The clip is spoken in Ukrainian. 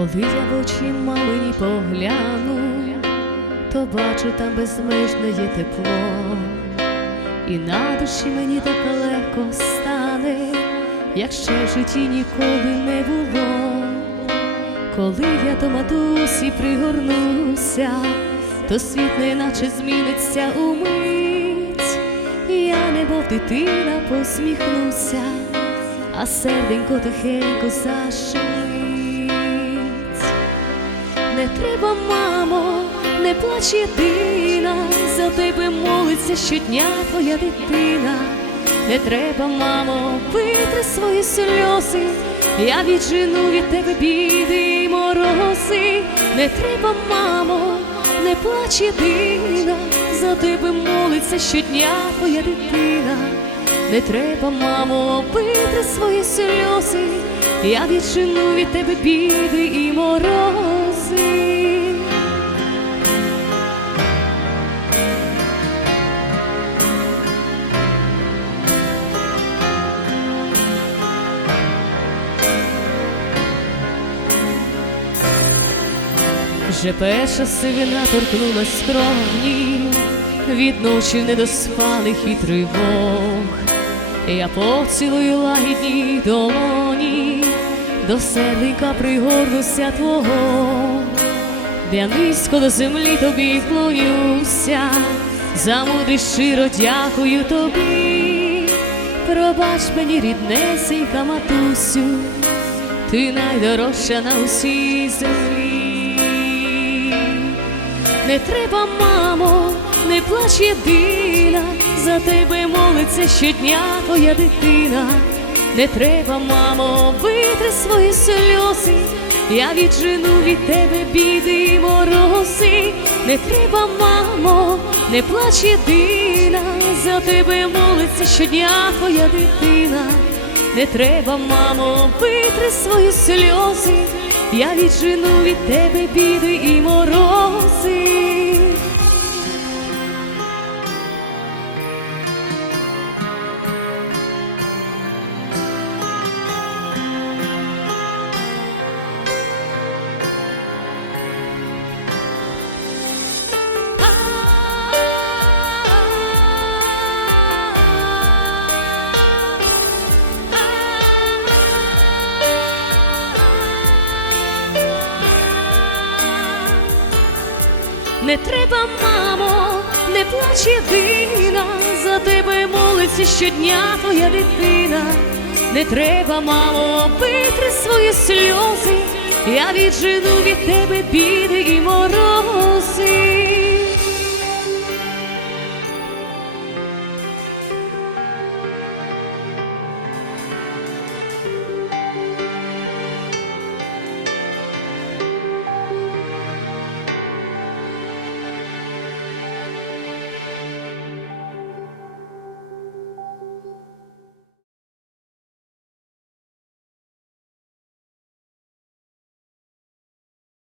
Коли я в очі мамині погляну, то бачу там безмежне є тепло, і на душі мені так легко стане, як ще в житті ніколи не було. Коли я до матусі пригорнуся, то світ неначе зміниться умить, я немов дитина посміхнуся, а серденько тихенько защемить. Не треба, мамо, не плач єдина, за тебе молиться щодня твоя дитина. Не треба, мамо, витри свої сльози, я віджену від тебе біди й морози. Не треба, мамо, не плач єдина, за тебе молиться щодня твоя дитина. Не треба, мамо, витри свої сльози, я віджену від тебе біди і морози. Вже перша сивина торкнулась скромні від ночі недоспалих і тривог. Я поцілую лагідні долоні, до серденька пригорнуся твого, я низько до землі тобі вклонюся, за мудрість щиро дякую тобі, пробач мені ріднесенька матусю, ти найдорожча на усій землі. Не треба, мамо, не плач єдина, за тебе молиться щодня твоя дитина. Не треба, мамо, витри свої сльози, я віджену від тебе біди і морози. Не треба, мамо, не плач єдина, за тебе молиться щодня твоя дитина. Не треба, мамо, витри свої сльози, я віджену від тебе біди і морози. Не треба, мамо, не плач єдина, за тебе молиться щодня твоя дитина. Не треба, мамо, витри свої сльози, я віджену від тебе біди і морози.